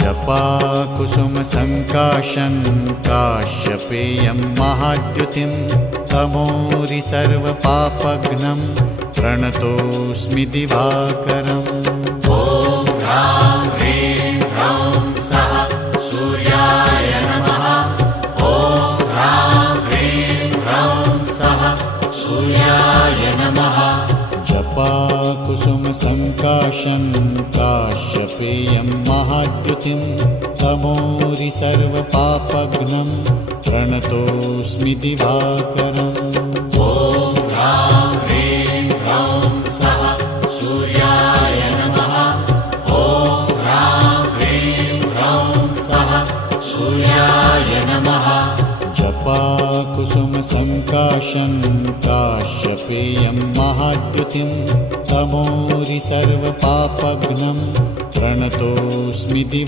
जपाकुसुमसङ्काशं काश्यपेयं महाद्युतिं तमोरि सर्वपापघ्नं प्रणतोऽस्मि दिवाकरम्। ॐ ह्रां ह्रीं ह्रौं सः सूर्याय नमः। ॐ ह्रां ह्रीं ह्रौं सः सूर्याय नमः। जपाकुसुमसङ्काशं काश्यपेयं महाद्युतिं तमोरि सर्वपापघ्नं प्रणतोऽस्मि दिवाकरम्। ॐ ह्रां ह्रीं ह्रौं सः सूर्याय नमः। ॐ ह्रां ह्रीं ह्रौं सः सूर्याय नमः। जपाकुसुमसङ्काशं काश्यपेयं महाद्युतिं तमोरि सर्वपापघ्नं प्रणतोऽस्मि दिवाकरम्।